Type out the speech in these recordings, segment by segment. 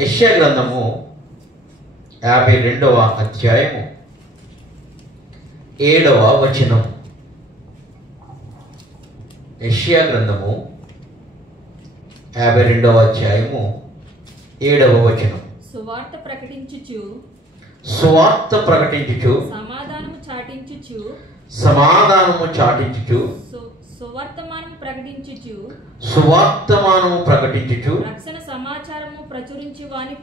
యెషయా గ్రంథము 52వ అధ్యాయము 7వ వచనం. యెషయా గ్రంథము 52వ అధ్యాయము 7వ వచనం. సువార్త ప్రకటించుచు సమాధానము చాటించుచు సువర్తమానము ప్రకటించుచు రక్షణ సమాచారము ప్రచురించు వాని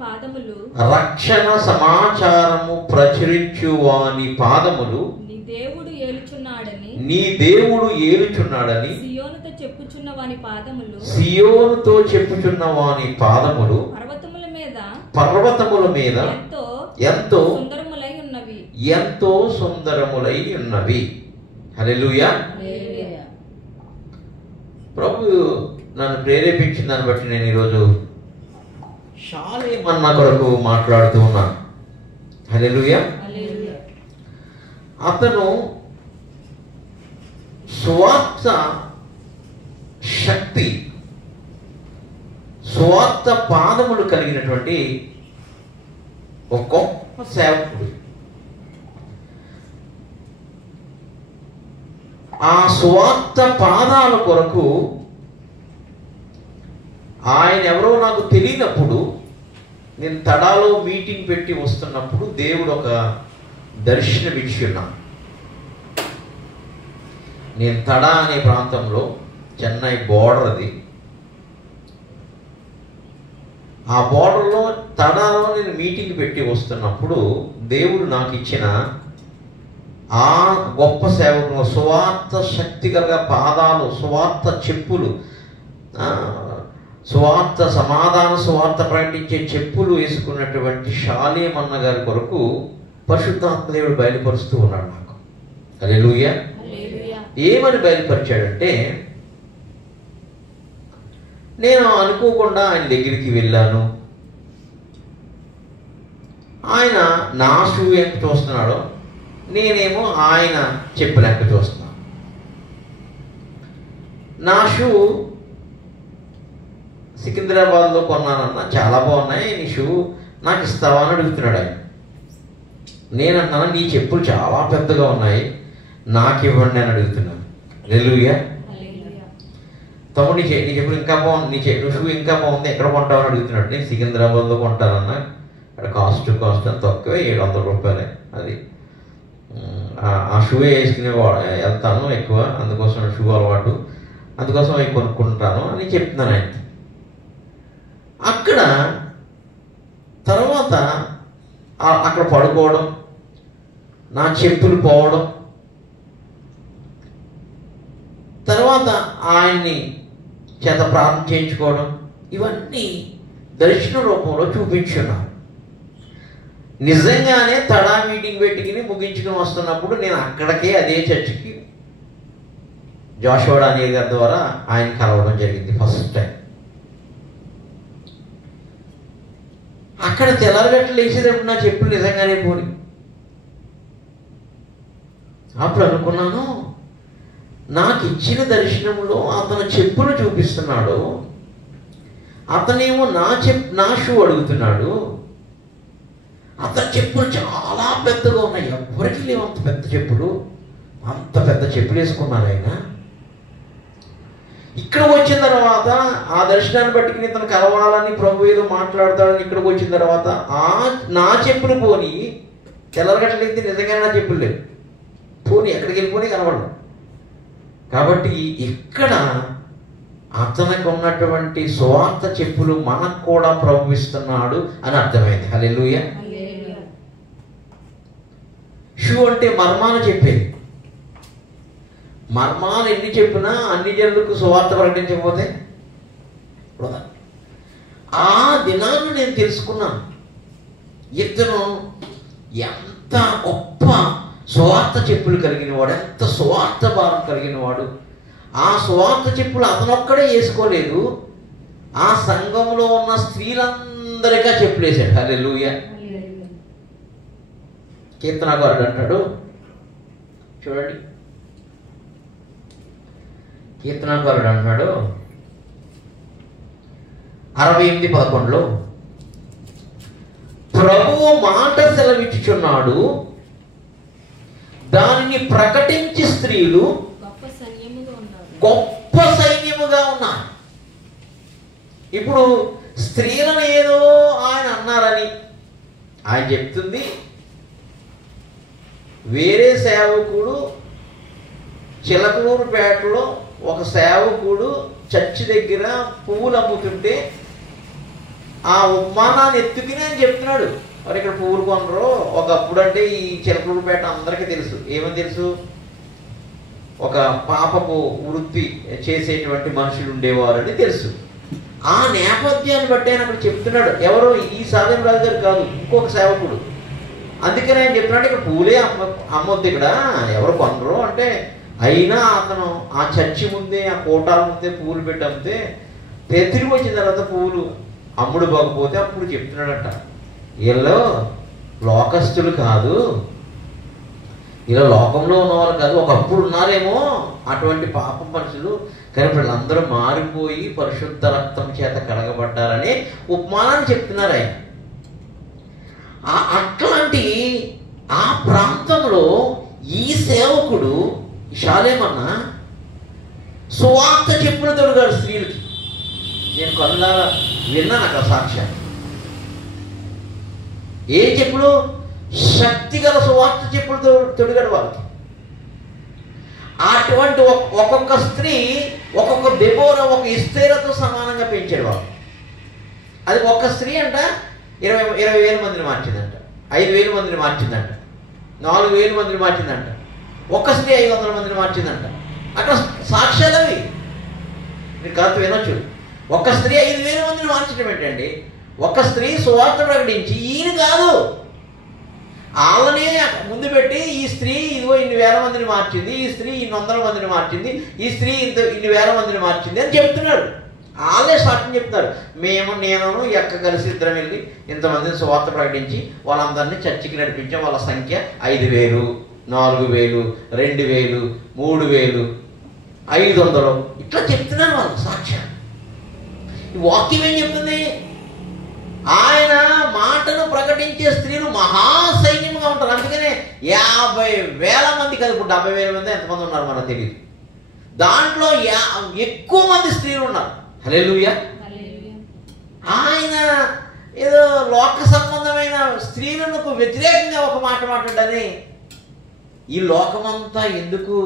పాదములు నీ దేవుడు ఏలుచున్నాడని సియోనుతో చెప్పుచున్న వాని పాదములు పర్వతముల మీద ఎంతో సుందరములై ఉన్నవి. హల్లెలూయా. ప్రభు నన్ను ప్రేరేపించిన దాన్ని బట్టి నేను ఈరోజు షాలేమన్న కొరకు మాట్లాడుతూ ఉన్నాను. హల్లెలూయా. అతను సువార్త శక్తి, సువార్త పాదములు కలిగినటువంటి ఒక గొప్ప సేవకుడు. ఆ సువార్త పాదాల కొరకు ఆయన ఎవరో నాకు తెలియనప్పుడు, నేను తడాలో మీటింగ్ పెట్టి వస్తున్నప్పుడు దేవుడు ఒక దర్శనం ఇచ్చి ఉన్నాను. నేను తడా అనే ప్రాంతంలో, చెన్నై బోర్డర్ అది, ఆ బోర్డర్లో తడాలో నేను మీటింగ్ పెట్టి వస్తున్నప్పుడు దేవుడు నాకు ఇచ్చిన ఆ గొప్ప సేవకులు, సువార్త శక్తి గల పాదాలు, సువార్త చెప్పులు, సువార్త సమాధాన సువార్త ప్రకటించే చెప్పులు వేసుకున్నటువంటి షాలేమన్న గారి కొరకు పరిశుద్ధాత్మ దేవుడు బయలుపరుస్తూ ఉన్నాడు నాకు. హల్లెలూయా. ఏమని బయలుపరిచాడంటే, నేను అనుకోకుండా ఆయన దగ్గరికి వెళ్ళాను. ఆయన నా షూ ఎంత చూస్తున్నాడో, నేనేమో ఆయన చెప్పులెక్క చూస్తున్నాను. నా షూ సికింద్రాబాద్లో కొన్నానన్నా, చాలా బాగున్నాయి, నీ షూ నాకు ఇస్తావా అని అడుగుతున్నాడు ఆయన. నేనన్నాను, నీ చెప్పులు చాలా పెద్దగా ఉన్నాయి, నాకు ఇవ్వండి అని అడుగుతున్నాను. హల్లెలూయా. తమ్ముడు నీ చెప్పులు ఇంకా బాగుంది, నీ షూ ఇంకా బాగుంది, ఎక్కడ కొంటావని అడుగుతున్నాడు. నేను సికింద్రాబాద్లో కొంటానన్నా, అక్కడ కాస్ట్ అని తక్కువే, 700 రూపాయలే. అది ఆ షూ వేసుకునే వెళ్తాను ఎక్కువ, అందుకోసం షూ అలవాటు, అందుకోసం అవి కొనుక్కుంటాను అని చెప్తున్నాను ఆయన. అక్కడ తర్వాత అక్కడ పడుకోవడం, నా చెప్పులు పోవడం, తర్వాత ఆయన్ని చేత ప్రార్థన చేయించుకోవడం, ఇవన్నీ దర్శన రూపంలో చూపించున్నాను. నిజంగానే తడా మీటింగ్ పెట్టుకుని ముగించుకుని వస్తున్నప్పుడు నేను అక్కడికే అదే చర్చికి జోషువా డానియల్ గారి ద్వారా ఆయన కలవడం జరిగింది ఫస్ట్ టైం. అక్కడ తెల్లరగట్లు వేసేటప్పుడు నా చెప్పులు నిజంగానే పోని. అప్పుడు అనుకున్నాను, నాకు ఇచ్చిన దర్శనంలో అతను చెప్పులు చూపిస్తున్నాడు, అతనేమో నా షూ అడుగుతున్నాడు. అతని చెప్పులు చాలా పెద్దగా ఉన్నాయి, ఎవరికి లేవు అంత పెద్ద చెప్పులు. అంత పెద్ద చెప్పులు వేసుకున్నారు ఆయన. ఇక్కడ వచ్చిన తర్వాత ఆ దర్శనాన్ని బట్టి ఇతను కలవాలని ప్రభు ఏదో మాట్లాడతాడని ఇక్కడికి వచ్చిన తర్వాత నా చెప్పులు పోని, తెల్లరగట్లయితే నిజంగానే నా చెప్పులు లేవు, పోనీ ఎక్కడికి వెళ్ళిపోయి కనబడదు. కాబట్టి ఇక్కడ అతనికి ఉన్నటువంటి సువార్త చెప్పులు మనకు కూడా ప్రభు ఇస్తున్నాడు అని అర్థమైంది. హల్లెలూయా. షూ అంటే మర్మాలు చెప్పేది. మర్మాలు ఎన్ని చెప్పినా అన్ని జనులకు సువార్త ప్రకటించకపోతే ఆ దినాన్ని నేను తెలుసుకున్నాను. ఇతను ఎంత గొప్ప సువార్త చెప్పులు కలిగిన వాడు, ఎంత సువార్త భారం కలిగిన వాడు. ఆ సువార్త చెప్పులు అతనొక్కడే వేసుకోలేదు, ఆ సంఘంలో ఉన్న స్త్రీలందరికీ చెప్పులు వేసాడు. హల్లెలూయా. కీర్తనకారుడు అంటాడు, చూడండి, కీర్తనకారుడు అంటున్నాడు 68:11, ప్రభువు మాట సెలవిచ్చుచున్నాడు, దానిని ప్రకటించి స్త్రీలు గొప్ప సైన్యముగా ఉన్నారు. గొప్ప సైన్యముగా ఉన్నారు. ఇప్పుడు స్త్రీలను ఏదో ఆయన అన్నారని ఆయన చెప్తుంది. వేరే సేవకుడు చిలకలూరుపేటలో ఒక సేవకుడు చర్చి దగ్గర పువ్వులు అమ్ముతుంటే ఆ ఉపమానాన్ని ఎత్తుకుని అని చెప్తున్నాడు. మరి ఇక్కడ పువ్వులు కొనరు. ఒకప్పుడు అంటే ఈ చిలకలూరుపేట అందరికీ తెలుసు. ఏమని తెలుసు? ఒక పాపపు వృత్తి చేసేటువంటి మనుషులు ఉండేవారని తెలుసు. ఆ నేపథ్యాన్ని బట్టి ఆయన అక్కడ చెప్తున్నాడు. ఎవరో ఈ సాధన రాజు గారు కాదు, ఇంకొక సేవకుడు. అందుకని ఆయన చెప్తున్నాడు ఇక్కడ పూలే అమ్మొద్దు, ఇక్కడ ఎవరు కొనరు అంటే. అయినా అతను ఆ చర్చి ముందే, ఆ కోటాల ముందే పువ్వులు పెట్టి అమ్మితే తిరిగి వచ్చిన తర్వాత పువ్వులు అమ్ముడు పోకపోతే అప్పుడు చెప్తున్నాడట, వీళ్ళు లోకస్తులు కాదు, ఇలా లోకంలో ఉన్నవాళ్ళు కాదు, ఒకప్పుడు ఉన్నారేమో అటువంటి పాప మనుషులు, కానీ వీళ్ళందరూ మారిపోయి పరిశుద్ధ రక్తం చేత కడగబడ్డారని ఉపమానాన్ని చెప్తున్నారు ఆయన. అట్లాంటి ఆ ప్రాంతంలో ఈ సేవకుడు షాలేమన్న సువార్త చెప్పులు తొడిగాడు స్త్రీలకి. నేను కళ్ళారా విన్నాను అక్కడ సాక్ష్యం. ఏ చెప్పులు? శక్తి గల సువార్త చెప్పులు తొడిగాడు వాళ్ళకి. అటువంటి ఒక్కొక్క స్త్రీ ఒక్కొక్క దెబోరా, ఒక ఎస్తేరతో సమానంగా పెంచాడు వాళ్ళు. అది ఒక్క స్త్రీ అంట 20,000 మందిని మార్చిందంట, 5,000 మందిని మార్చిందంట, 4,000 మందిని మార్చిందంట, ఒక్క స్త్రీ 500 మందిని మార్చిందంట. అక్కడ సాక్ష్యాలు అవి మీరు కాదు వినొచ్చు. ఒక్క స్త్రీ 5,000 మందిని మార్చడం ఏంటండి? ఒక్క స్త్రీ సువార్త ప్రకటించి, ఈయన కాదు వాళ్ళనే ముందు పెట్టి ఈ స్త్రీ ఇదిగో ఇన్ని వేల మందిని మార్చింది, ఈ స్త్రీ ఇన్ని వందల మందిని మార్చింది, ఈ స్త్రీ ఇన్ని వేల మందిని మార్చింది అని చెప్తున్నాడు. వాళ్ళే సాక్ష్యం చెప్తున్నారు. నేను ఎక్క కలిసి ఇద్దరం వెళ్ళి ఇంతమందిని సువార్త ప్రకటించి వాళ్ళందరినీ చర్చికి నడిపించాం. వాళ్ళ సంఖ్య 5,000, 4,000, 2,000, 3,000, 500 ఇట్లా చెప్తున్నారు వాళ్ళు సాక్ష్యం. ఈ వాక్యం ఏం చెప్తుంది? ఆయన మాటను ప్రకటించే స్త్రీలు మహాసైన్యంగా ఉంటారు. అందుకనే 50,000 మంది కాదు, ఇప్పుడు 70,000 మంది ఎంతమంది ఉన్నారు మనకు తెలియదు. దాంట్లో ఎక్కువ మంది స్త్రీలు ఉన్నారు. హల్లెలూయా. ఆయన ఏదో లోక సంబంధమైన స్త్రీలకు వ్యతిరేకంగా ఒక మాట మాట్లాడని ఈ లోకమంతా ఎందుకు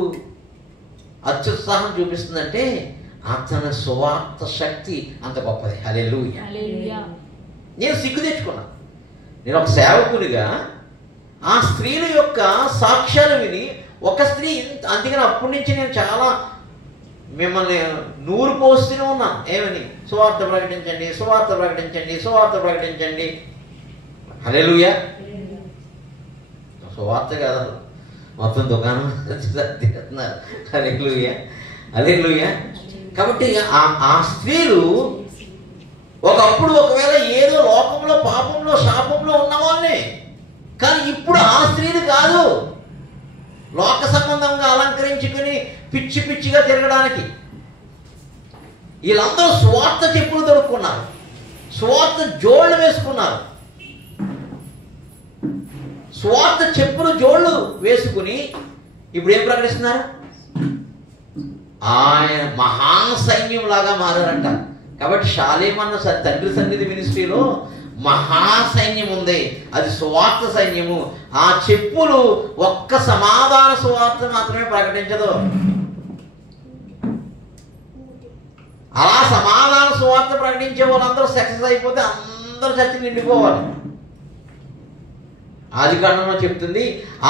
అత్యుత్సాహం చూపిస్తుందంటే అతని సువార్త శక్తి అంత గొప్పది. హల్లెలూయా. నేను సిగ్గు తెచ్చుకున్నా. నేను ఒక సేవకునిగా ఆ స్త్రీల యొక్క సాక్ష్యాలు విని ఒక స్త్రీ అందుకని అప్పటి నుంచి నేను చాలా మిమ్మల్ని నూరు పోస్తూనే ఉన్నాను. ఏమని? సువార్త ప్రకటించండి, సువార్త ప్రకటించండి, సువార్త ప్రకటించండి. హల్లెలూయా. సువార్త కాదు, మొత్తం దుకాణం తిరుగుతున్నారు. హల్లెలూయా, హల్లెలూయా. కాబట్టి ఆ స్త్రీలు ఒకప్పుడు ఒకవేళ ఏదో లోకంలో పాపంలో శాపంలో ఉన్నవాళ్ళే, కానీ ఇప్పుడు ఆ స్త్రీలు కాదు లోక సంబంధంగా అలంకరించుకుని పిచ్చి పిచ్చిగా తిరగడానికి. వీళ్ళందరూ స్వార్థ చెప్పులు దొరుకున్నారు, స్వార్థ జోళ్ళు వేసుకున్నారు, స్వార్థ చెప్పులు జోళ్ళు వేసుకుని ఇప్పుడు ఏం ప్రకటిస్తున్నారు? ఆయన మహాసైన్యం లాగా మారారంట. కాబట్టి షాలేమన్న తండ్రి సన్నిధి మినిస్ట్రీలో మహాసైన్యం ఉంది. అది సువార్త సైన్యము. ఆ చెప్పులు ఒక్క సమాధాన సువార్త మాత్రమే ప్రకటించదు. అలా సమాధాన సువార్త ప్రకటించే వాళ్ళందరూ సక్సెస్ అయిపోతే అందరూ చచ్చి నిండిపోవాలి. ఆదికాండంలో చెప్తుంది,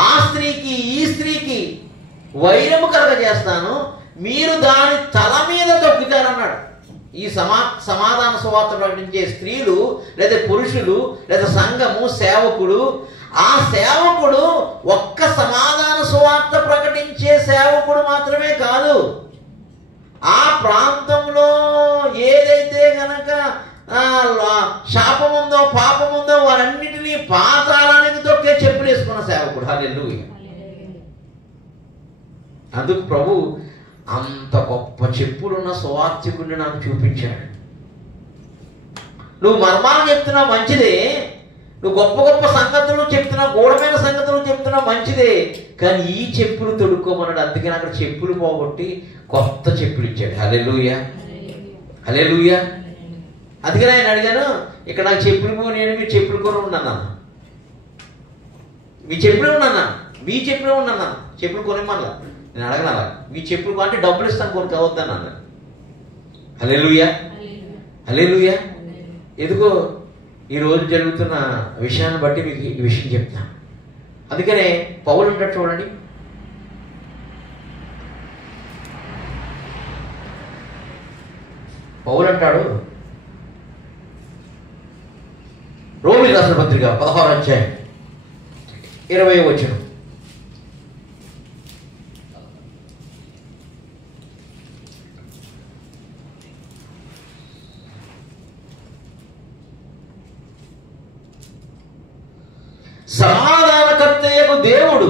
ఆ స్త్రీకి ఈ స్త్రీకి వైరము కలగజేస్తాను, మీరు దాని తల మీద తొక్కుతారన్నాడు. ఈ సమాధాన సువార్త ప్రకటించే స్త్రీలు లేదా పురుషులు లేదా సంఘము సేవకుడు, ఆ సేవకుడు ఒక్క సమాధాన సువార్త ప్రకటించే సేవకుడు మాత్రమే కాదు, ఆ ప్రాంతంలో ఏదైతే గనక శాపముందో పాపముందో వారన్నిటినీ పాతాళానికి తొక్కే చెప్పులు వేసుకున్న సేవకుడు. హల్లెలూయా. అందుకు ప్రభు అంత గొప్ప చెప్పులున్న సువార్తికుడిని నాకు చూపించాడు. నువ్వు మర్మాలు చెప్తున్నావు మంచిదే, నువ్వు గొప్ప గొప్ప సంగతులు చెప్తున్నావు, గూఢమైన సంగతులు చెప్తున్నావు, మంచిదే. కానీ ఈ చెప్పులు తొడుక్కోమన్నాడు. అందుకని అక్కడ చెప్పులు పోగొట్టి కొత్త చెప్పులు ఇచ్చాడు. హల్లెలూయా, హల్లెలూయా. అందుకని ఆయన అడిగాను, ఇక్కడ నాకు చెప్పులు కొని మీరు చెప్పులు కొని ఉన్నాను, మీ చెప్పులు ఉన్నాను, మీ చెప్పులు ఉన్నాను, చెప్పులు కొనిమ్మన్నా. నేను అడగను అలా, మీ చెప్పులు కొంటే డబ్బులు ఇస్తాను, కొని కావద్దాను అన్నాను. హల్లెలూయా, హల్లెలూయా. ఎందుకో ఈరోజు జరుగుతున్న విషయాన్ని బట్టి మీకు ఈ విషయం చెప్తాను. అందుకనే పౌలు ఉంటాడు చూడండి, పౌలు అంటాడు, రోమీయులకు రాసిన పత్రిక 16వ అధ్యాయం 20వ వచనం. సమాధానకర్తయ్యకు దేవుడు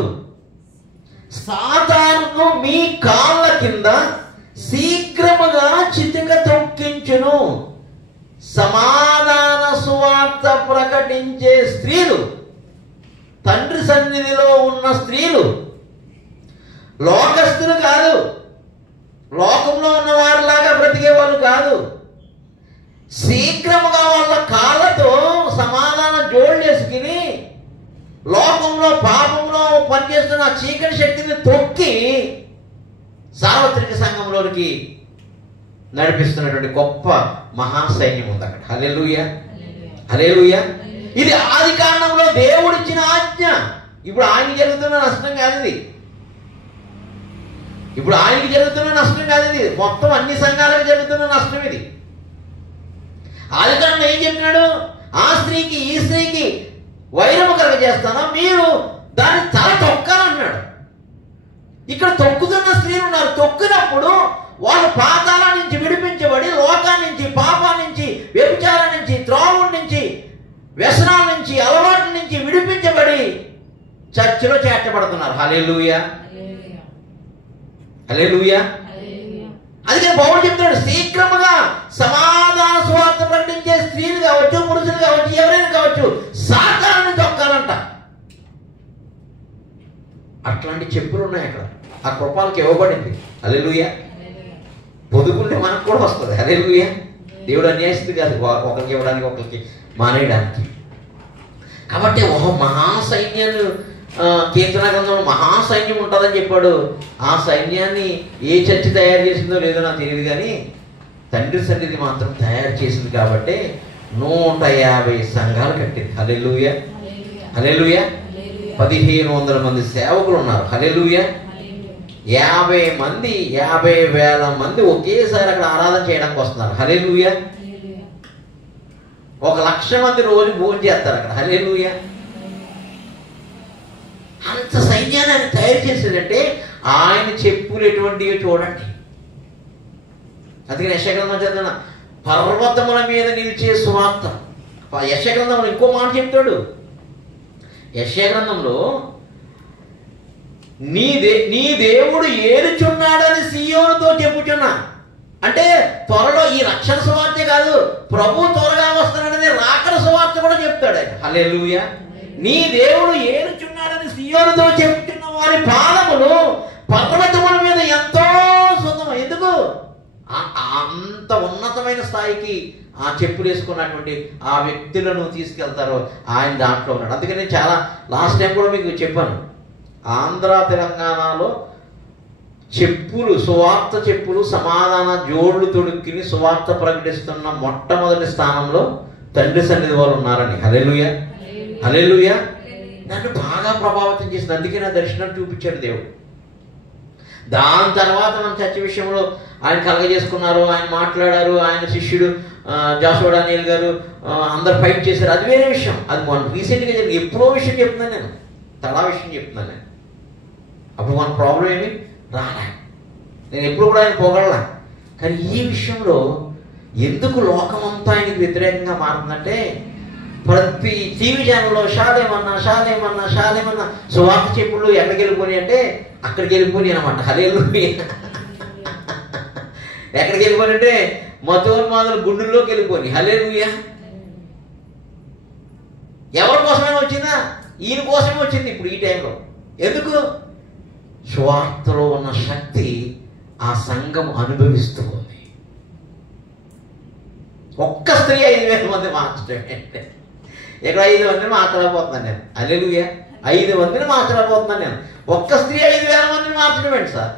సాతానును మీ కాళ్ళ కింద శీఘ్రముగా చితిక తొక్కించును. సమాధాన సువార్త ప్రకటించే స్త్రీలు, తండ్రి సన్నిధిలో ఉన్న స్త్రీలు, లోకస్తులు కాదు, లోకంలో ఉన్న వారిలాగా బ్రతికే వాళ్ళు కాదు. శీఘ్రముగా వాళ్ళ కాళ్ళతో సమాధాన జోళ్ళు వేసుకుని లోకంలో పాపంలో పనిచేస్తున్న చీకటి శక్తిని తొక్కి సార్వత్రిక సంఘంలోనికి నడిపిస్తున్నటువంటి గొప్ప మహాసైన్యం ఉంది అక్కడ. హల్లెలూయా, హల్లెలూయా. ఇది ఆది కాండంలో దేవుడిచ్చిన ఆజ్ఞ. ఇప్పుడు ఆయనకి జరుగుతున్న నష్టం కాదు ఇది, ఇప్పుడు ఆయనకి జరుగుతున్న నష్టం కాదు ఇది, మొత్తం అన్ని సంఘాలకు జరుగుతున్న నష్టం ఇది. ఆది కాండం ఏం చెప్పినాడు? ఆ స్త్రీకి ఈ స్త్రీకి వైరము కలగజేస్తానా, మీరు దాన్ని తల తొక్కాలన్నాడు. ఇక్కడ తొక్కుతున్న స్త్రీలు ఉన్నారు. తొక్కినప్పుడు వాళ్ళు పాతాల నుంచి విడిపించబడి లోకాన్ని నుంచి, పాపాల నుంచి, వ్యభిచారం నుంచి, త్రోవుల నుంచి, వ్యసనాల నుంచి, అలవాట్ల నుంచి విడిపించబడి చర్చిలో చేర్చబడుతున్నారు. హల్లెలూయా, హల్లెలూయా. అందుకే పౌలు చెప్తాడు, శీఘ్రముగా సమాధాన సువార్త ప్రకటించే స్త్రీలు కావచ్చు, పురుషులు కావచ్చు, ఎవరైనా కావచ్చు, సాతానుని తొక్కాలంట. అట్లాంటి చెప్పులు ఉన్నాయి అక్కడ. ఆ కృపాలకు ఇవ్వబడింది. హల్లెలూయా. పొదుగుంటే మనకు కూడా వస్తుంది. హల్లెలూయా. దేవుడు అన్యాయస్థితి కాదు, ఒకరికి ఇవ్వడానికి ఒకరికి మానేయడానికి. కాబట్టి ఒక మహాసైన్యాన్ని కీర్తన గ్రంథంలో మహాసైన్యం ఉంటుందని చెప్పాడు. ఆ సైన్యాన్ని ఏ చర్చి తయారు చేసిందో లేదో నాకు తెలియదు, కానీ తండ్రి సన్నిధి మాత్రం తయారు చేసింది. కాబట్టి 150 సంఘాలు కట్టింది. హల్లెలూయా, హల్లెలూయా. 1500 మంది సేవకులు ఉన్నారు. హల్లెలూయా. 50,000 మంది ఒకేసారి అక్కడ ఆరాధన చేయడానికి వస్తున్నారు. హల్లెలూయా. 1,00,000 మంది రోజు భోజనం చేస్తారు అక్కడ. హల్లెలూయా. అంత సైన్యాన్ని ఆయన తయారు చేసేదంటే ఆయన చెప్పులు ఎటువంటివి చూడండి. అందుకని యెషయా గ్రంథం చదివిన పర్వతముల మీద నిలిచే సువార్త. యెషయా గ్రంథంలో ఇంకో మాట చెప్తాడు. యెషయా గ్రంథంలో నీ దేవుడు ఏలుచున్నాడని సీయోనుతో చెప్పుచున్నా. అంటే త్వరలో ఈ రక్షణ సువార్తే కాదు, ప్రభు త్వరగా వస్తున్నాడని రాకడ సువార్త కూడా చెప్తాడు ఆయన. హల్లెలూయా. నీ దేవుడు ఏలుచున్నాడని సీయోనుతో చెప్తున్న వారి పాదములు పర్వతముల మీద ఎంతో సుందరం. ఎందుకు? అంత ఉన్నతమైన స్థాయికి ఆ చెప్పులు వేసుకున్నటువంటి ఆ వ్యక్తులను తీసుకెళ్తారో ఆయన దాంట్లో ఉన్నాడు. అందుకని చాలా లాస్ట్ టైం కూడా మీకు చెప్పాను, ఆంధ్ర తెలంగాణలో చెప్పులు, సువార్త చెప్పులు, సమాధాన జోళ్లు తొడుక్కుని సువార్త ప్రకటిస్తున్న మొట్టమొదటి స్థానంలో తండ్రి సన్నిధి వాళ్ళు ఉన్నారని. హల్లెలూయా, హల్లెలూయా. నన్ను బాగా ప్రభావితం చేసింది. అందుకే నా దర్శనం చూపించాడు దేవుడు. దాని తర్వాత మన చర్చ విషయంలో ఆయన కలగజేసుకున్నారు, ఆయన మాట్లాడారు, ఆయన శిష్యుడు జాషువా డానియేల్ గారు అందరు ఫైట్ చేశారు. అది వేరే విషయం. అది మన రీసెంట్గా జరిగింది. ఎప్పుడో విషయం చెప్తున్నాను నేను, తలా విషయం చెప్తున్నాను నేను. అప్పుడు మన ప్రాబ్లం ఏమి రాలే, నేను ఎప్పుడు కూడా ఆయన పోగలలా. కానీ ఈ విషయంలో ఎందుకు లోకమంతా ఆయనకి వ్యతిరేకంగా మారుతుందంటే, ప్రతి టీవీ ఛానల్లో షాలేమన్నా సువార్త చెప్పులు ఎక్కడికి వెళ్ళిపోయి అంటే అక్కడికి వెళ్ళిపోయి అనమాట. హల్లెలూయా. ఎక్కడికి వెళ్ళిపోయి అంటే మతోన్మాదుల గుండెల్లోకి వెళ్ళిపోయి. హల్లెలూయా. ఎవరు వచ్చిందా? ఈయన కోసమే వచ్చింది ఇప్పుడు ఈ టైంలో. ఎందుకు? సువార్తలో ఉన్న శక్తి ఆ సంఘం అనుభవిస్తూ ఉంది. ఒక్క స్త్రీ 5,000 మంది మార్చడం అంటే, ఇక్కడ 5 మందిని మార్చలేకపోతున్నాను నేను. హల్లెలూయా. 5 మందిని మార్చలేకపోతున్నాను నేను. ఒక్క స్త్రీ 5,000 మందిని మార్చడం ఏంటి సార్?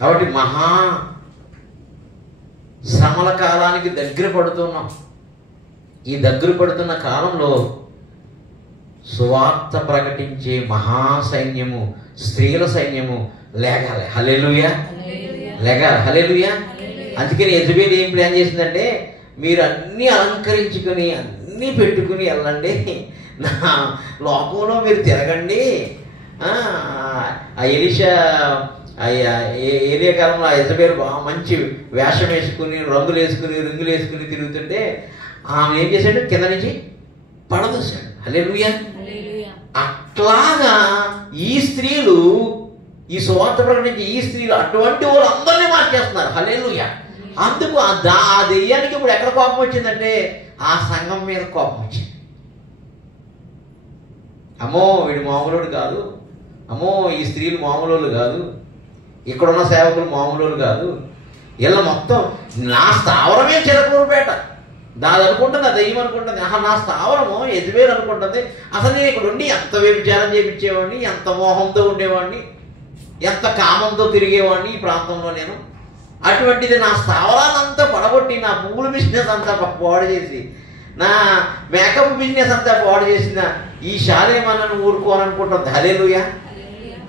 కాబట్టి మహా శ్రమల కాలానికి దగ్గర పడుతున్నాం. ఈ దగ్గర పడుతున్న కాలంలో సువార్త ప్రకటించే మహాసైన్యము, స్త్రీల సైన్యము లేగాలి. హల్లెలూయా. లేగాలి. హల్లెలూయా. అందుకని యెజబెల్ ఏం ప్లాన్ చేసిందంటే, మీరు అన్నీ అలంకరించుకొని అన్నీ పెట్టుకుని వెళ్ళండి, నా లోకంలో మీరు తిరగండి. ఆ ఎలీషా ఏరియా కాలంలో ఆ యెజబెల్ బాగా మంచి వేషం వేసుకుని రంగులు వేసుకుని తిరుగుతుంటే ఆమె ఏం చేశాడు? కింద నుంచి పడదోశాడు. హల్లెలూయా. అట్లాగా ఈ స్త్రీలు, ఈ సువార్త ప్రకటించి ఈ స్త్రీలు అటువంటి వాళ్ళు అందరినీ మార్చేస్తున్నారు. హల్లెలూయా. అందుకు ఆ దెయ్యానికి ఇప్పుడు ఎక్కడ కోపం వచ్చిందంటే ఆ సంఘం మీద కోపం వచ్చింది. అమ్మో వీడు మామూలు కాదు, అమ్మో ఈ స్త్రీలు మామూలు కాదు, ఇక్కడున్న సేవకులు మామూలు కాదు, ఇలా మొత్తం నా స్థావరమే చిరకూరుపేట, దాని అనుకుంటుంది, ఆ దెయ్యం అనుకుంటుంది, నా స్థావరము యెజబెల్ అనుకుంటుంది. అసలు నేను ఇక్కడ ఉండి ఎంత వ్యభిచారం చేయించేవాడిని, ఎంత మోహంతో ఉండేవాడిని, ఎంత కామంతో తిరిగేవాడిని ఈ ప్రాంతంలో నేను. అటువంటిది నా స్థావరాన్నంతా పడగొట్టి, నా పువ్వుల బిజినెస్ అంతా పాడు చేసి, నా మేకప్ బిజినెస్ అంతా పాడు చేసిన ఈ శాలేమన్నను ఊరుకోవాలనుకుంటుంది. హల్లెలూయా.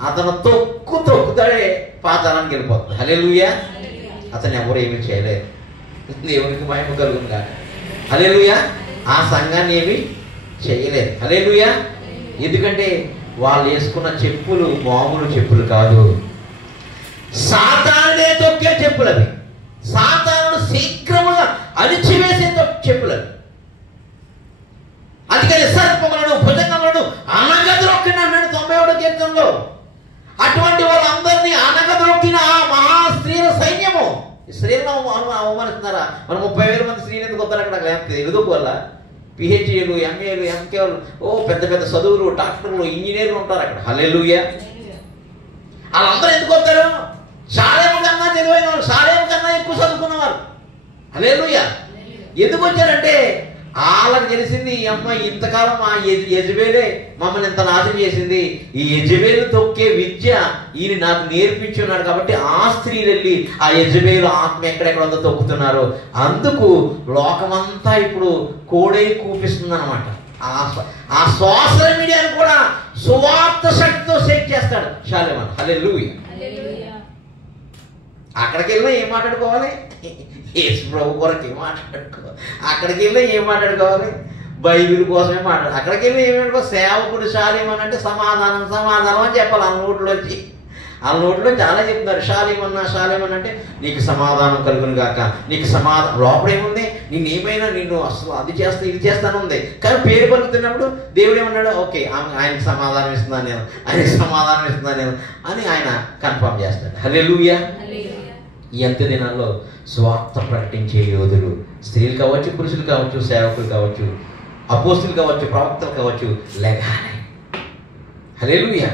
అతను తొక్కుతాడే పాతాళానికి వెళ్ళిపోతుంది. హల్లెలూయా. అతను ఎవరు ఏమీ చేయలేరు. దేవునికి మహిమ కలుగును గాక. హల్లెలూయా. ఆ సంఘాన్ని ఏమీ చేయలేదు. హల్లెలూయా. ఎందుకంటే వాళ్ళు వేసుకున్న చెప్పులు మామూలు చెప్పులు కాదు, సాతానుడే తొక్కే చెప్పులు అవి. సాతానుడు శీఘ్రముగా అణిచివేసే చెప్పులు. అందుకని సర్పములను భుజంగములను అనగద్రొక్కిన అన్నాడు 91వ కీర్తనలో. అటువంటి వాళ్ళందరినీ అనగద్రొక్కిన ఆ మహా స్త్రీల సైన్యము. స్త్రీలను అవమానిస్తున్నారా? మనం 30,000 మంది స్త్రీలు ఎందుకు వస్తారు అక్కడ? ఎందుకు వల్ల పిహెచ్డీలు, ఎంఏలు, ఎంకేలు, పెద్ద పెద్ద చదువులు, డాక్టర్లు, ఇంజనీర్లు ఉంటారు అక్కడ. హల్లెలూయా. వాళ్ళందరూ ఎందుకు వస్తారు? శాలేము కన్నా తెలివైన వాళ్ళు, శాలేము కన్నా ఎక్కువ చదువుకున్నవారు. హల్లెలూయా. ఎందుకు వచ్చారంటే వాళ్ళకి తెలిసింది, ఈ అమ్మాయి ఇంతకాలం ఆ యెజబెలే మమ్మల్ని ఇంత నాశనం చేసింది, ఈ యెజబెల్ తొక్కే విద్య ఈయన నాకు నేర్పించున్నాడు కాబట్టి ఆ స్త్రీలు వెళ్ళి ఆ యెజబెల్ ఆత్మ ఎక్కడెక్కడ ఉందో తొక్కుతున్నారు. అందుకు లోకమంతా ఇప్పుడు కోడై కూపిస్తుంది అనమాట. ఆ సోషల్ మీడియాను కూడా సువార్త శక్తితో షేక్ చేస్తాడు శాలేమన్. హల్లెలూయా. అక్కడికి వెళ్ళినా ఏం మాట్లాడుకోవాలి? యేసు ప్రభు కొరకు ఏం మాట్లాడుకోవాలి? అక్కడికి వెళ్ళినా ఏం మాట్లాడుకోవాలి? బైబిల్ కోసమే మాట్లాడు. అక్కడికి వెళ్ళి ఏమనుకో, సేవకుడు శాలేమన్ అంటే సమాధానం అని చెప్పాలి. ఆ నోట్లోంచి చాలా చెప్తున్నారు. శాలేమన్ అంటే నీకు సమాధానం కలుగును గాక, నీకు సమాధానం. లోపడేముంది? నేనేమైనా నిన్ను అసలు అది చేస్తా ఇది చేస్తాను ఉంది, కానీ పేరు పలుకుతున్నప్పుడు దేవుడు ఏమన్నాడు? ఓకే, ఆయనకి సమాధానం ఇస్తున్నాను నేను, అని ఆయన కన్ఫర్మ్ చేస్తాడు. హల్లెలూయా. ఈ అంత్య దినాల్లో స్వార్థ ప్రకటించే యోధులు, స్త్రీలు కావచ్చు, పురుషులు కావచ్చు, సేవకులు కావచ్చు, అపోస్తులు కావచ్చు, ప్రవక్తలు కావచ్చు, లెగాలి. హల్లెలూయా.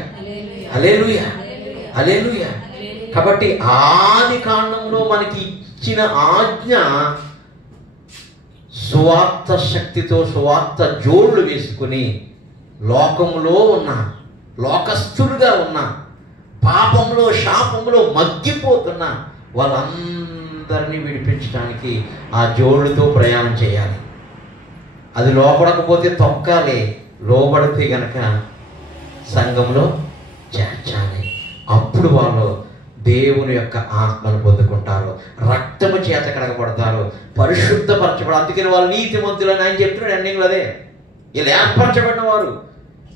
హల్లెలూయా. హల్లెలూయా. కాబట్టి ఆది కాండంలో మనకి ఇచ్చిన ఆజ్ఞ సువార్త శక్తితో సువార్త జోళ్ళు వేసుకుని లోకంలో ఉన్న, లోకస్తులుగా ఉన్న, పాపంలో శాపంలో మగ్గిపోతున్న వాళ్ళందరినీ విడిపించడానికి ఆ జోళ్ళతో ప్రయాణం చేయాలి. అది లోపడకపోతే తొక్కాలి, లోబడితే గనక సంఘంలో చేర్చాలి. అప్పుడు వాళ్ళు దేవుని యొక్క ఆత్మను పొందుకుంటారు, రక్తము చేత కడగబడతారు, పరిశుద్ధపరచబడ. అందుకని వాళ్ళు నీతిమంతులని ఆయన చెప్తున్నాడు. అన్నీ అదే, వీళ్ళు ఏర్పరచబడిన వారు,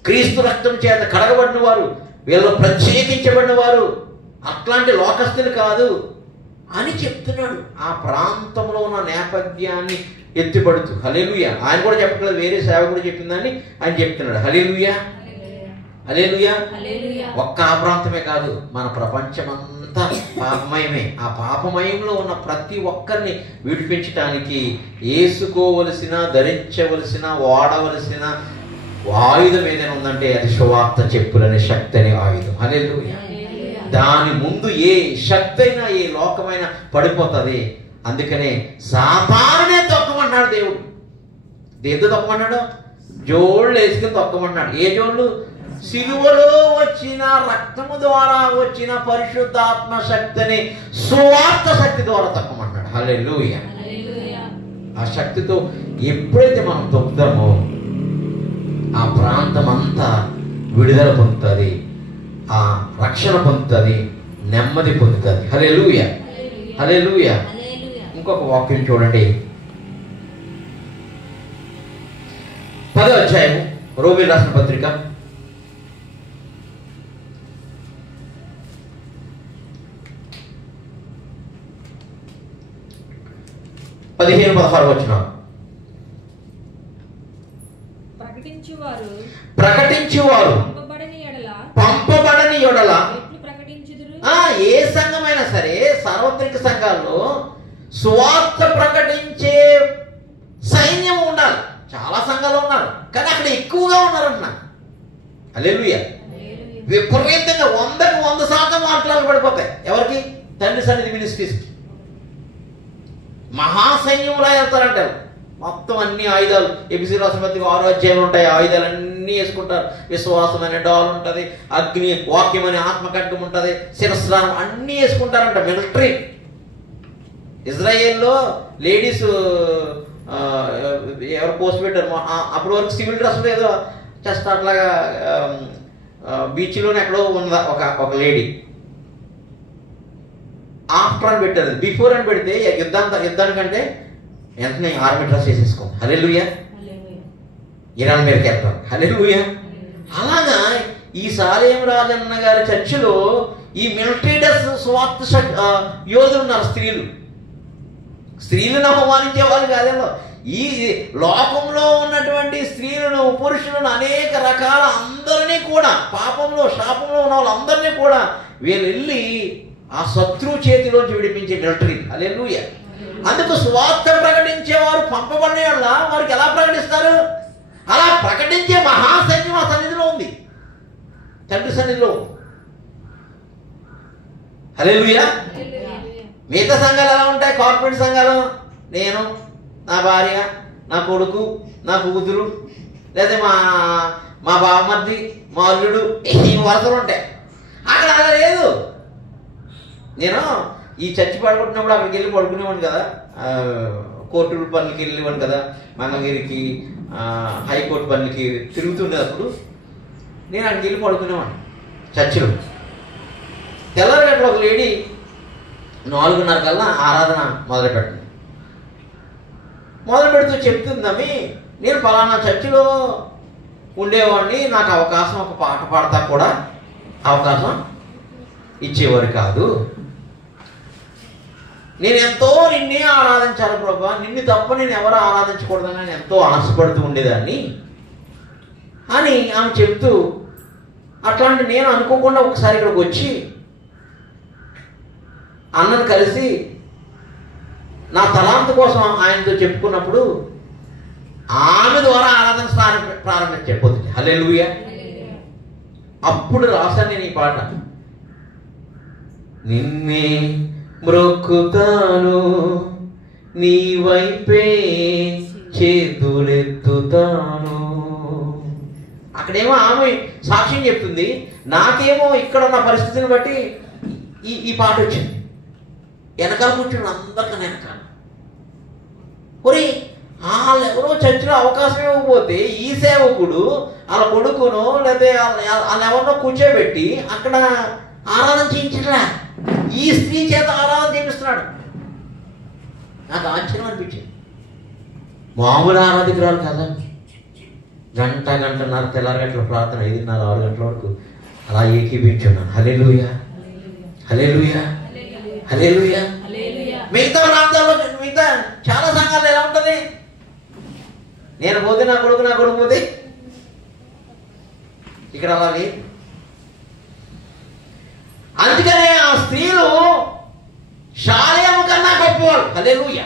క్రీస్తు రక్తం చేత కడగబడిన వారు, వీళ్ళు ప్రత్యేకించబడిన వారు, అట్లాంటి లోకస్తులు కాదు అని చెప్తున్నాడు. ఆ ప్రాంతంలో ఉన్న నేపథ్యాన్ని ఎత్తిపడుతూ. హల్లెలూయా. ఆయన కూడా చెప్పట్లేదు, వేరే సేవకుడు చెప్పిందని ఆయన చెప్తున్నాడు. హల్లెలూయా. హల్లెలూయా. హల్లెలూయా. ఒక్క ఆ ప్రాంతమే కాదు, మన ప్రపంచమంతా పాపమయమే. ఆ పాపమయంలో ఉన్న ప్రతి ఒక్కరిని విడిపించడానికి వేసుకోవలసిన, ధరించవలసిన, వాడవలసిన ఆయుధం ఏదైనా ఉందంటే అది సువార్త చెప్పులనే శక్తి అనే ఆయుధం. హల్లెలూయా. దాని ముందు ఏ శక్తి అయినా, ఏ లోకమైనా పడిపోతుంది. అందుకనే సాతానునే తొక్కమన్నాడు దేవుడు. దేవుడు తొక్కమన్నాడు, జోళ్ళు వేసుకుని తొక్కమన్నాడు. ఏ జోళ్ళు? సిలువలో వచ్చిన రక్తము ద్వారా వచ్చిన పరిశుద్ధాత్మ శక్తిని సువార్త శక్తి ద్వారా తొక్కమన్నాడు. హల్లెలూయా. ఆ శక్తితో ఎప్పుడైతే మనం తొక్కుతామో ఆ ప్రాంతం అంతా విడుదల పొందుతుంది, ఆ రక్షణ పొందుతుంది, నెమ్మది పొందుతుంది. హల్లెలూయా. హల్లెలూయా. ఇంకొక వాక్యం చూడండి, 10వ అధ్యాయము రోమీయులకు రాసిన పత్రిక 15-16 వచనం. ప్రకటించువారు పంపబడని ఎడల ఏ సంఘమైనా సరే, సార్వత్రిక సంఘాల్లో సువార్త ప్రకటించే సైన్యం ఉండాలి. చాలా సంఘాలు ఉన్నారు, కానీ అక్కడ ఎక్కువగా ఉన్నారంటున్నా. హల్లెలూయా. విపరీతంగా 100కి 100% మాటలు పడిపోతాయి. ఎవరికి? తండ్రి సన్నిధి మినిస్ట్రీస్కి మహాసైన్యంలా వెళ్తారంటారు. మొత్తం అన్ని ఆయుధాలు, ఎబిసి రాసిన పత్రిక 6వ అధ్యాయంలో ఉంటాయి. ఆయుధాలన్నీ వేసుకుంటారు. విశ్వాసం అనే డాల్ ఉంటుంది, అగ్ని వాక్యం అనే ఆత్మఖడ్గం ఉంటుంది, శిరస్నానం అన్నీ వేసుకుంటారంట. మిలిటరీ. ఇజ్రాయేల్లో లేడీస్ ఎవరు పోస్ట్ పెట్టారు, అప్పటి వరకు సివిల్ డ్రెస్ ఏదో జస్ట్ అట్లాగా బీచ్లోనే ఎక్కడో ఉన్న ఒక లేడీ ఆఫ్టర్ అని పెట్టారు. బిఫోర్ అని పెడితే యుద్ధానికంటే వెంటనే ఆర్మీ డ్రెస్ వేసేసుకో. హల్లెలూయా. ఇరాన్ మీదకి వెళ్తాం. హల్లెలూయా. అలాగా ఈ సాలేం రాజన్న గారి చర్చిలో ఈ మిలిటరీ డ్రెస్ స్వార్థ యోధులు ఉన్నారు. స్త్రీలను అవమానించే వాళ్ళు కాదేమో. ఈ లోకంలో ఉన్నటువంటి స్త్రీలను, పురుషులను, అనేక రకాల అందరినీ కూడా, పాపంలో శాపంలో ఉన్న వాళ్ళందరినీ కూడా వీళ్ళు వెళ్ళి ఆ శత్రువు చేతిలోంచి విడిపించే మిలిటరీ. హల్లెలూయా. అందుకు స్వార్థ ప్రకటించేవారు పంపబడిన వాళ్ళ వారికి ఎలా ప్రకటిస్తారు? అలా ప్రకటించే మహాసైన్యం ఆ సన్నిధిలో ఉంది, తండ్రి సన్నిధిలో. హల్లెలూయా. మిగతా సంఘాలు ఎలా ఉంటాయి? కార్పొరేట్ సంఘాలు, నేను, నా భార్య, నా కొడుకు, నా కూతురు, లేదా మా బావమర్ది, మా అల్లుడు, ఈ వరుసలు ఉంటాయి. అక్కడ అలా లేదు. నేను ఈ చర్చి పడుకుంటున్నప్పుడు అక్కడికి వెళ్ళి పడుకునేవాడిని కదా, కోర్టు పనులకి వెళ్ళేవాడిని కదా, మంగళగిరికి హైకోర్టు పనులకి తిరుగుతుండేటప్పుడు నేను అక్కడికి వెళ్ళి పడుకునేవాడిని చర్చిలో. తెల్లారి గంటల ఒక లేడీ 4:30 కల్లా ఆరాధన మొదలు పెడుతూ చెప్తుందమ్మి, నేను ఫలానా చర్చిలో ఉండేవాడిని, నాకు అవకాశం ఒక పాట పాడతా కూడా అవకాశం ఇచ్చేవారు కాదు. నేను ఎంతో నిన్నే ఆరాధించాలి ప్రభా, నిన్ను తప్ప నేను ఎవరు ఆరాధించకూడదని నేను ఎంతో ఆశపడుతూ ఉండేదాన్ని అని ఆమె చెప్తూ, అట్లాంటి నేను అనుకోకుండా ఒకసారి ఇక్కడికి వచ్చి అన్నను కలిసి నా తలాంతు కోసం ఆయనతో చెప్పుకున్నప్పుడు ఆమె ద్వారా ఆరాధన ప్రారంభించే పొద్దుకి. హల్లెలూయా. అప్పుడు రాశాను నేను ఈ పాట. నిన్నే మ్రొక్కుతాను, నీ వైపే చేతులెత్తుతాను. అక్కడేమో ఆమె సాక్ష్యం చెప్తుంది, నాకేమో ఇక్కడ ఉన్న పరిస్థితిని బట్టి ఈ పాట వచ్చింది. వెనకాల కూర్చుని అందరికన్నా వెనకాల ఒరి వాళ్ళు ఎవరో చర్చిలో అవకాశం ఇవ్వకపోతే ఈ సేవకుడు వాళ్ళ కొడుకును లేకపోతే వాళ్ళు ఎవరినో కూర్చోబెట్టి అక్కడ ఆరాధన చేయించట్లా, ఈ స్త్రీ చేత ఆరాధన చేపిస్తున్నాడు. నాకు ఆశ్చర్యం అనిపించింది. మామూలు ఆరాధికురాలు కదా, గంటన్నర తెల్లారగంటల ప్రార్థన, 5:30, 6 గంటల వరకు అలా ఏకీపించున్నాను. హల్లెలూయా. హల్లెలూయా. హల్లెలూయా. మిగతా ప్రాంతాల్లో, మిగతా చాలా సంఘాలు ఎలా ఉంటుంది? నేను పోతే నా కొడుకు పోతే ఇక్కడ అలా లేదు. అందుకనే ఆ స్త్రీలు షాలేము కన్నా గొప్పవాళ్ళు. హల్లెలూయా.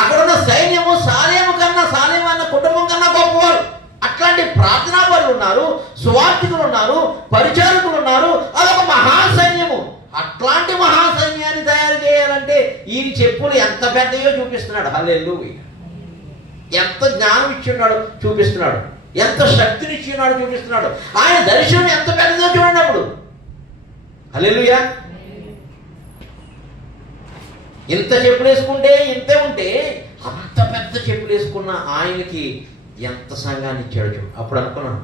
అక్కడున్న సైన్యము షాలేము కన్నా, షాలేము అన్న కుటుంబం కన్నా గొప్పవాళ్ళు. అట్లాంటి ప్రార్థనా పరులు ఉన్నారు, సువార్థికులు ఉన్నారు, పరిచారకులు ఉన్నారు. అదొక మహాసైన్యము. అట్లాంటి మహాసైన్యాన్ని తయారు చేయాలంటే ఈయన చెప్పులు ఎంత పెద్దయో చూపిస్తున్నాడు. హల్లెలూయా. ఎంత జ్ఞానం ఇచ్చున్నాడు చూపిస్తున్నాడు, ఎంత శక్తిని ఇచ్చున్నాడు చూపిస్తున్నాడు. ఆయన దర్శనం ఎంత పెద్దదో చూడండి అప్పుడు. హల్లెలూయా. ఇంత చెప్పులు వేసుకుంటే ఇంతే ఉంటే అంత పెద్ద చెప్పులు వేసుకున్న ఆయనకి ఎంత సంఘాన్ని ఇచ్చాడు చూడు. అప్పుడు అనుకున్నాను,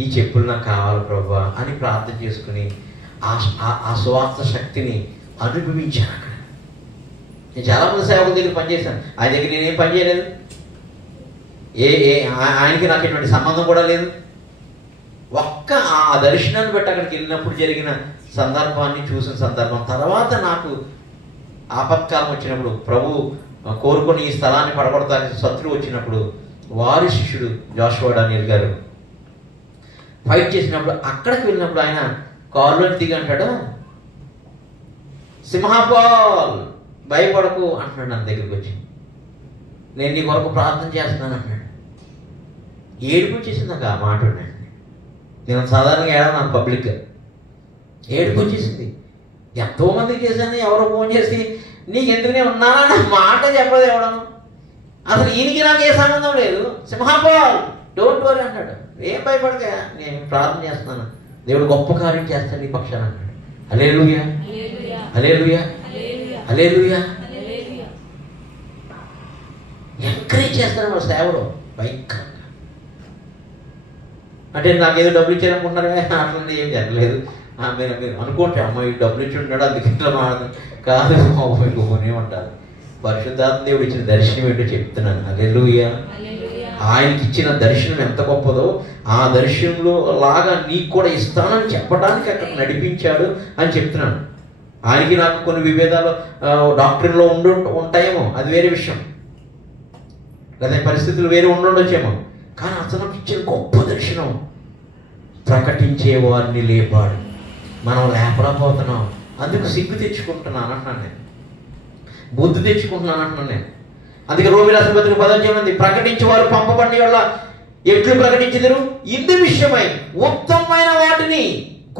ఈ చెప్పులు నాకు కావాలి ప్రభువా అని ప్రార్థన చేసుకుని ఆ సువార్త శక్తిని అనుభవించాను. అక్కడ నేను చాలామంది సేవకుల దగ్గర పనిచేశాను. ఆయన దగ్గర నేనేం పని చేయలేదు. ఆయనకి నాకు ఎటువంటి సంబంధం కూడా లేదు. ఒక్క ఆ దర్శనాన్ని బట్టి అక్కడికి వెళ్ళినప్పుడు జరిగిన సందర్భాన్ని చూసిన సందర్భం తర్వాత నాకు ఆపత్కాలం వచ్చినప్పుడు, ప్రభు కోరుకొని ఈ స్థలాన్ని పడగొడతానికి శత్రువు వచ్చినప్పుడు, వారి శిష్యుడు జోషువా డానియేల్ గారు ఫైట్ చేసినప్పుడు అక్కడికి వెళ్ళినప్పుడు ఆయన కారులో దిగి అంటాడు, సింహాపాల్ భయపడకు అంటున్నాడు. నా దగ్గరికి వచ్చి, నేను నీ కొరకు ప్రార్థన చేస్తున్నాను అంటున్నాడు. ఏడుపు వచ్చేసింది నాకు ఆ మాట. నేను సాధారణంగా ఏడాను పబ్లిక్గా. ఏడుపు వచ్చేసింది. ఎంతోమందికి చేశాను, ఎవరో ఫోన్ చేసి నీకెందుకు నేను ఉన్నానని మాట చెప్పదు ఎవడను. అసలు ఈయనకి నాకు ఏ సంబంధం లేదు. సింహాపాల్ డోంట్ వరీ అంటాడు. ఏం భయపడగా, నేను ప్రార్థన చేస్తున్నాను, దేవుడు గొప్ప కార్యం చేస్తాడు ఈ పక్షాన్ని అంటాడు. హల్లెలూయా, హల్లెలూయా, హల్లెలూయా. ఎంకరేజ్ చేస్తాడు మన సేవలో భయంకరంగా. అంటే నాకేదో డబ్బులు ఇచ్చారనుకుంటున్నారే, అట్లా ఏం జరగలేదు. మీరు అనుకోండి, అమ్మాయి డబ్బులు ఇచ్చి ఉంటాడు అందుకు ఇంట్లో మాడదు కాదు, కొనేమంటారు. పరిశుద్ధాత్మ దేవుడు ఇచ్చిన దర్శనం ఏంటో చెప్తున్నాను. హల్లెలూయా. ఆయనకి ఇచ్చిన దర్శనం ఎంత గొప్పదో ఆ దర్శనంలో లాగా నీకు కూడా ఇస్తానని చెప్పడానికి అక్కడ నడిపించాడు అని చెప్తున్నాను. ఆయనకి నాకు కొన్ని విభేదాలు డాక్టర్లో ఉంటాయేమో, అది వేరే విషయం. లేదా పరిస్థితులు వేరే ఉండొచ్చేమో. కానీ అతను ఇచ్చిన గొప్ప దర్శనం ప్రకటించే వారిని లేపాడు. మనం లేపలేకపోతున్నాం, అందుకు సిగ్గు తెచ్చుకుంటున్నాను అంటున్నాను నేను, బుద్ధి తెచ్చుకుంటున్నాను అంటున్నాను నేను. అందుకే రోమి రాసిన పత్రిక 10వ అధ్యాయం, ప్రకటించే వారు పంపబడి వల్ల ఎట్లు ప్రకటించెదరు, ఇందు విషయమై ఉత్తమమైన వాటిని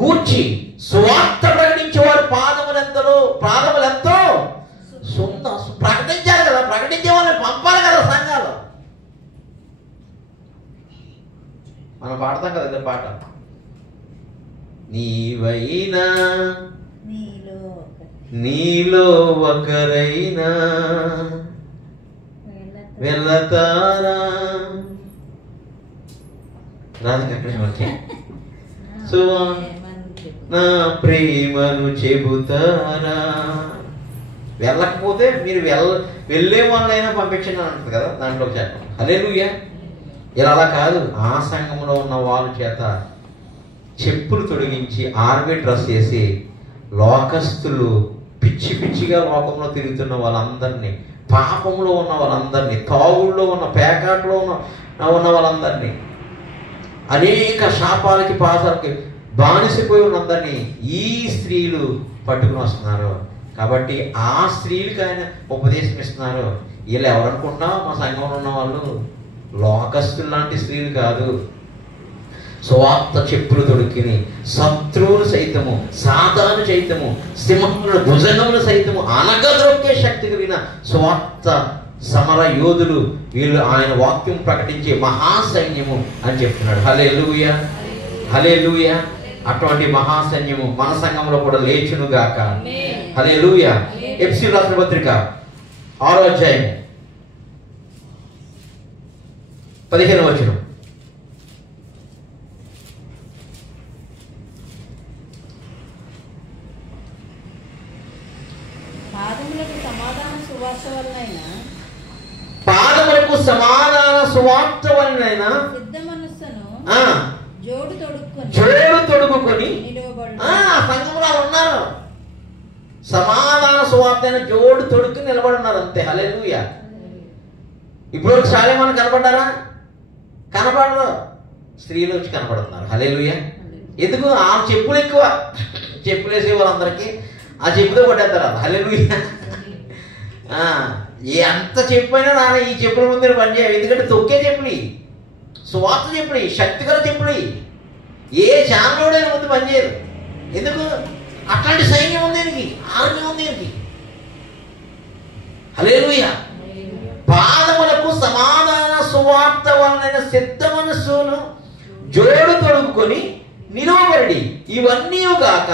గూర్చి సువార్త ప్రకటించేవారు పాదములెంతో ప్రకటించాలి కదా, ప్రకటించే వాళ్ళని పంపాలి కదా సంఘాలు. మనం పాడతాం కదా పాట, నీవైనా నీలో ఒకరైనా వెళతారా, రాజకృష్ణ నా ప్రేమను చెబుతారా. వెళ్ళకపోతే మీరు వెళ్ళే వాళ్ళైనా పంపించండి అని అంటుంది కదా, దాంట్లోకి చెప్పండి. హల్లెలూయా. ఇలా అలా కాదు, ఆ సంఘంలో ఉన్న వాళ్ళ చేత చెప్పులు తొడిగించి ఆర్మీ డ్రెస్ చేసి లోకస్తులు పిచ్చి పిచ్చిగా లోకంలో తిరుగుతున్న వాళ్ళందరినీ, పాపంలో ఉన్న వాళ్ళందరినీ, తాగుల్లో ఉన్న పేకాట్లో ఉన్న వాళ్ళందరినీ, అనేక శాపాలకి పాసాలకి బానిసపోయి ఉన్నందరినీ ఈ స్త్రీలు పట్టుకుని వస్తున్నారు. కాబట్టి ఆ స్త్రీలకి ఆయన ఉపదేశం ఇస్తున్నారు. వీళ్ళు ఎవరనుకుంటున్నావు, మా సంఘంలో ఉన్న వాళ్ళు లోకస్తులు లాంటి స్త్రీలు కాదు. సువార్త చెప్పులు దొరికిని శత్రువులు సైతము, సాతాను సైతము, సింహముల భుజంగములు సైతము అనగదొక్కే శక్తి కలిగిన సువార్త సమర యోధులు వీళ్ళు. ఆయన వాక్యం ప్రకటించే మహాసైన్యము అని చెప్తున్నాడు. హల్లెలూయా, హల్లెలూయా. అటువంటి మహాసైన్యము మన సంఘంలో కూడా లేచును గాక. హల్లెలూయా. ఎఫెసీయులకు రాసిన పత్రిక 6వ అధ్యాయం 15వ వచనం. పాదములకు సమాధాన సువార్త వలనైనా సిద్ధ మనస్సును జోడు తొడుగుకొని సంఘంలో ఉన్నారు. సమాధాన సువార్త అయిన జోడు తొడుక్కుని నిలబడి ఉన్నారు అంతే. హల్లెలూయా. ఇప్పుడు షాలేమని కనపడ్డారా? కనపడరు. స్త్రీలు వచ్చి కనపడుతున్నారు. హల్లెలూయా. ఎందుకు? ఆ చెప్పులు ఎక్కువ, చెప్పులు వేసే వాళ్ళందరికీ ఆ చెప్పుతో కొట్టేస్తారు. హల్లెలూయా. ఎంత చెప్పు అయినా నాన్న ఈ చెప్పుల ముందు పనిచేయాలి. ఎందుకంటే తొక్కే చెప్పులు, స్వార్థ చెప్పులు, శక్తిగల చెప్పులు. ఏ ఛానలోడైనా ముందు పనిచేయదు. ఎందుకు? అట్లాంటి సైన్యం ఉంది దీనికి, ఆర్మీ ఉంది దీనికి. హల్లెలూయా. పాదములకు సమాధాన సువార్త వలన సిద్ధ మనస్సును జోడు తొడుగుకొని నిలువబడి, ఇవన్నీ గాక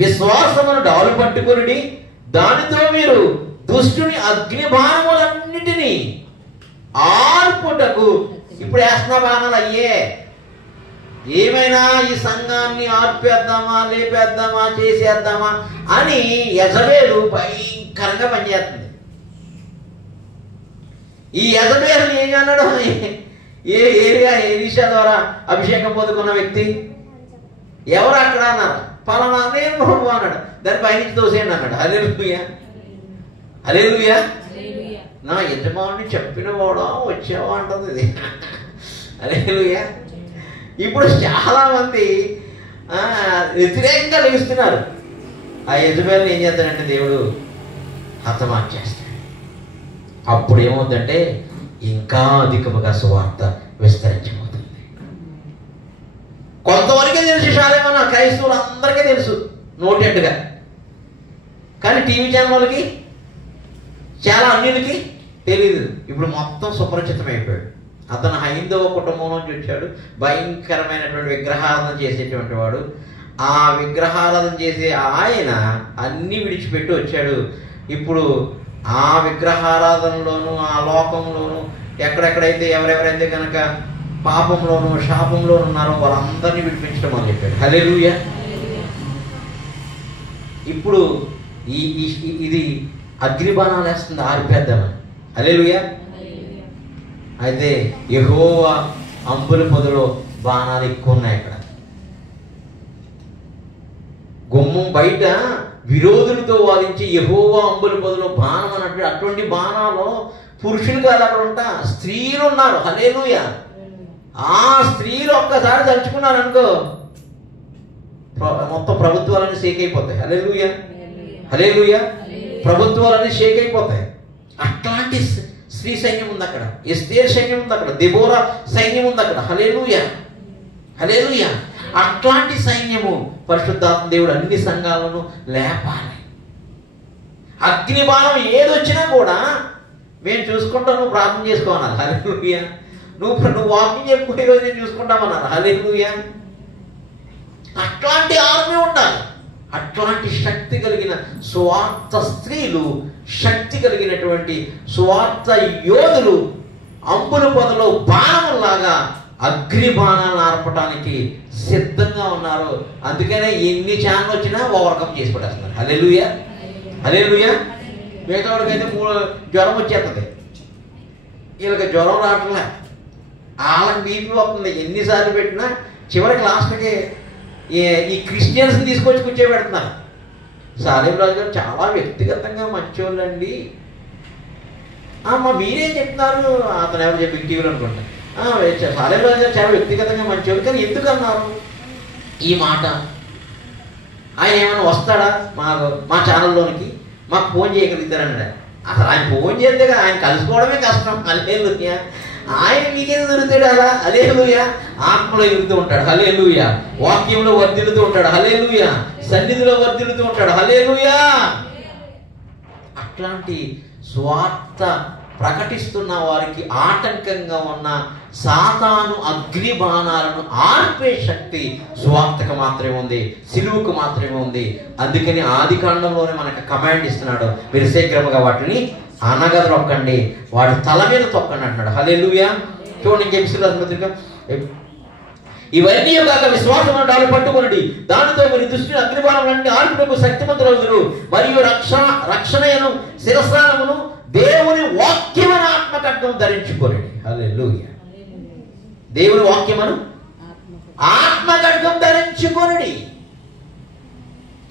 విశ్వాసమును డాలు పట్టుకొనిడి, దానితో మీరు దుష్టుని అగ్ని బాణములన్నిటినీ ఆర్పుటకు. ఇప్పుడు వేస్తున్న బాణాలు అయ్యే. ఏమైనా ఈ సంఘాన్ని ఆర్పేద్దామా, లేపేద్దామా, చేసేద్దామా అని యెజబేలు భయంకరంగా పనిచేస్తుంది. ఈ యెజబేలు ఏం అన్నాడు? ఏ ఏరియా ఎలీషా ద్వారా అభిషేకం పొందుకున్న వ్యక్తి ఎవరు అక్కడ అన్నారు? పలానా నేను ప్రభు అన్నాడు. దాని పైనుంచి తోసేయండి అన్నాడు. హల్లెలూయా. హల్లెలూయా. నా యజమాని చెప్పిన వాడా వచ్చావా అంటుంది ఇది. హల్లెలూయా. ఇప్పుడు చాలా మంది వ్యతిరేకంగా లభిస్తున్నారు. ఆ యజమాని ఏం చేస్తాడంటే దేవుడు హతమార్చేస్తాడు. అప్పుడు ఏమవుతుందంటే ఇంకా అధికముగా సువార్త విస్తరించబోతుంది. కొంతవరకే తెలుసు శాలేమన్నా, క్రైస్తవులు అందరికీ తెలుసు నోటెడ్గా. కానీ టీవీ ఛానల్ వాళ్ళకి, చాలా అన్యులకి తెలీదు. ఇప్పుడు మొత్తం సుపరిచితం అయిపోయాడు. అతను హైందవ కుటుంబం నుంచి వచ్చాడు. భయంకరమైనటువంటి విగ్రహారాధన చేసేటువంటి వాడు. ఆ విగ్రహారాధన చేసే ఆయన అన్నీ విడిచిపెట్టి వచ్చాడు. ఇప్పుడు ఆ విగ్రహారాధనలోను, ఆ లోకంలోను, ఎక్కడెక్కడైతే ఎవరెవరైతే కనుక పాపంలోను శాపంలోను ఉన్నారో వాళ్ళందరినీ విడిపించడం అని చెప్పాడు. హల్లెలూయా. ఇప్పుడు ఇది అగ్నిబాణాలు వేస్తుంది, ఆరిపేద్దామని. హల్లెలూయా. అయితే యెహోవా అంబుల పొదలో బాణాలు ఎక్కువ ఉన్నాయి. అక్కడ గుమ్మం బయట విరోధులతో వాదించి యెహోవా అంబుల పొదలో బాణం అన్నట్టు. అటువంటి బాణాలు పురుషులు కాదు, అక్కడ ఉంటా స్త్రీలు ఉన్నారు. హల్లెలూయా. ఆ స్త్రీలు ఒక్కసారి తలుచుకున్నారు అనుకో, మొత్తం ప్రభుత్వాలన్నీ షేక్ అయిపోతాయి. హల్లెలూయా. హల్లెలూయా. ప్రభుత్వాలన్నీ షేక్ అయిపోతాయి. అట్లాంటి స్త్రీ సైన్యం ఉంది అక్కడ. ఎస్తేర్ సైన్యం ఉంది అక్కడ. దెబోరా సైన్యం ఉంది అక్కడ. హల్లెలూయా. హల్లెలూయా. అట్లాంటి సైన్యము పరిశుద్ధాత్మ దేవుడు అన్ని సంఘాలను లేపాలి. అగ్ని బాణం ఏదొచ్చినా కూడా మేము చూసుకుంటాం, నువ్వు ప్రార్థన చేసుకోవాలి. హల్లెలూయా. నువ్వు వాకింగ్ చెప్పుకునే రోజు నేను చూసుకుంటామన్నారు. హల్లెలూయా. అట్లాంటి ఆర్మీ ఉండాలి. అట్లాంటి శక్తి కలిగిన స్వార్థ స్త్రీలు, శక్తి కలిగినటువంటి స్వార్థ యోధులు అంబుల పొదలో బాణములాగా అగ్ని బాణాలను ఆర్పడానికి సిద్ధంగా ఉన్నారు. అందుకనే ఎన్ని ఛానల్ వచ్చినా ఓవర్కమ్ చేసి పడేస్తున్నారు. హల్లెలూయా. హల్లెలూయా. మిగతా వాడికైతే జ్వరం వచ్చేస్తుంది, వీళ్ళకి జ్వరం రావట్లే, వాళ్ళకి బీపీ వస్తుంది. ఎన్నిసార్లు పెట్టినా చివరికి లాస్ట్కి ఈ క్రిస్టియన్స్ని తీసుకొచ్చి కూర్చోబెడుతున్నారు. సాలేం రాజు గారు చాలా వ్యక్తిగతంగా మంచోళ్ళండి. మీరేం చెప్తున్నారు? అతను ఎవరు చెప్పి టీవీలో అనుకుంటా. సాలేం రాజు గారు చాలా వ్యక్తిగతంగా మంచోళ్ళు. కానీ ఎందుకు అన్నారు ఈ మాట? ఆయన ఏమైనా వస్తాడా మా ఛానల్లోనికి? మాకు ఫోన్ చేయగలుగుతారన్నాడు. అసలు ఆయన ఫోన్ చేస్తే కదా, ఆయన కలుసుకోవడమే కష్టం. హల్లెలూయా. ఆయన మీకేం దొరుకుతాడు అలా? హల్లెలూయా. ఆత్మలో ఎగురుతూ ఉంటాడు. హల్లెలూయా. వాక్యంలో వర్ధిల్లుతూ ఉంటాడు. హల్లెలూయా. సన్నిధిలో వర్ధిల్లుతూ ఉంటాడు. హల్లెలూయా. అట్లాంటి స్వార్థ ప్రకటిస్తున్న వారికి ఆటంకంగా ఉన్న సాతాను అగ్ని బాణాలను ఆర్పే శక్తి స్వార్థకు మాత్రమే ఉంది, సిలువుకు మాత్రమే ఉంది. అందుకని ఆది కాండంలోనే మనకు కమాండ్ ఇస్తున్నాడు, మీరు శీఘ్రముగా వాటిని అనగదొక్కండి, వాడి తల మీద తొక్కండి అంటున్నాడు. హల్లెలూయా. చూడండి ఇంకేం, ఇవన్నీ కాక విశ్వాసమును డాలు పట్టుకొనండి, దానితో మీరు దృష్టిని అగ్నిబాణములన్నీ ఆర్పుటకు శక్తిమంతులగుదురు, మరియు రక్షణయను శిరస్నానమును దేవుని వాక్యమైన ఆత్మకడ్గం ధరించుకోనండి. హల్లెలూయా. దేవుని వాక్యమను ఆత్మకడ్గం ధరించుకోనండి.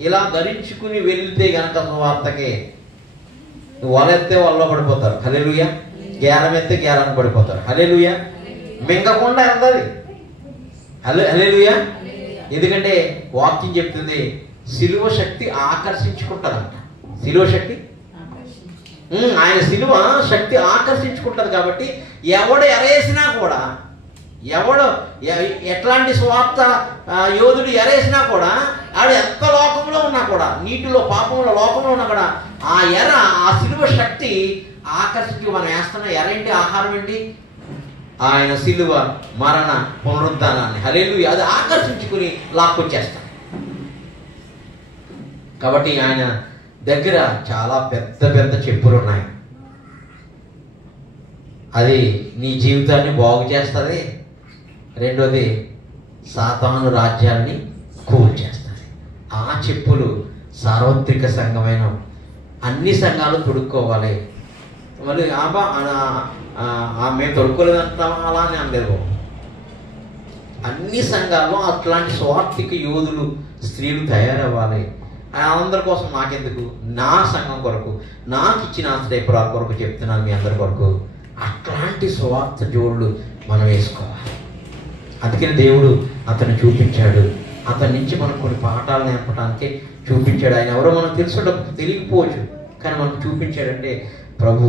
ఇలా ధరించుకుని వెళ్తే గనక వార్తకే వలెత్తే వల్ల పడిపోతారు. హల్లెలూయా. గేలం ఎత్తే గేలాన్ని పడిపోతారు. హల్లెలూయా. మింగకుండా వెళ్తుంది. హల్లెలూయా. ఎందుకంటే వాక్యం చెప్తుంది సిలువ శక్తి ఆకర్షించుకుంటుందంట. సిలువ శక్తి, ఆయన సిలువ శక్తి ఆకర్షించుకుంటుంది. కాబట్టి ఎవడు ఎరేసినా కూడా, ఎవడు ఎట్లాంటి స్వార్థ యోధుడు ఎరేసినా కూడా, ఆడు ఎంత లోకంలో ఉన్నా కూడా, నీటిలో పాపంలో లోకంలో ఉన్నా కూడా, ఆ ఎర, ఆ సిలువ శక్తి ఆకర్షించి మనం వేస్తున్న ఎరేంటి, ఆహారం ఏంటి? ఆయన సిలువ మరణ పునరుద్ధానాన్ని. హల్లెలూయా. అది ఆకర్షించుకుని లాక్కొచ్చేస్తాం. కాబట్టి ఆయన దగ్గర చాలా పెద్ద పెద్ద చెప్పులు ఉన్నాయి. అది నీ జీవితాన్ని బాగు చేస్తుంది. రెండోది సాతాను రాజ్యాన్ని కూల్చేస్తుంది. ఆ చెప్పులు సార్వత్రిక సంఘమైన అన్ని సంఘాలు తొడుక్కోవాలి. మళ్ళీ మేము తొడుక్కోలేదంటాం అలా అని అనలేదు. అన్ని సంఘాల్లో అట్లాంటి స్వార్థిక యోధులు, స్త్రీలు తయారవ్వాలి. అందరి కోసం, నాకెందుకు, నా సంఘం కొరకు, నాకు ఇచ్చిన ఆశ్రయపురా కొరకు చెప్తున్నాను మీ అందరి కొరకు. అట్లాంటి స్వార్థ జోళ్ళు మనం వేసుకోవాలి. అందుకని దేవుడు అతను చూపించాడు. అతని నుంచి మనం కొన్ని పాఠాలు నేర్పడానికి చూపించాడు. ఆయన ఎవరో మనం తెలియకపోవచ్చు, కానీ మనకు చూపించాడంటే ప్రభు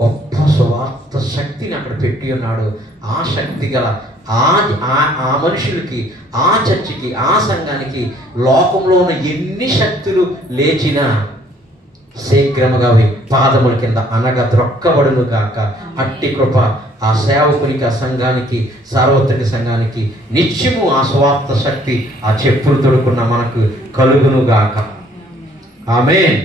గొప్ప స్వార్థ శక్తిని అక్కడ పెట్టి ఉన్నాడు. ఆ శక్తి గల ఆ మనుషులకి, ఆ చర్చికి, ఆ సంఘానికి లోకంలో ఉన్న ఎన్ని శక్తులు లేచినా శీఘ్రముగా పాదముల కింద అనగా ద్రొక్కబడును గాక. అట్టి కృప ఆ సేవకునికి, ఆ సంఘానికి, సార్వత్రిక సంఘానికి నిత్యము ఆ స్వార్థ శక్తి, ఆ చెప్పులు తొడుకున్న మనకు కలుగును గాక. ఆమేన్.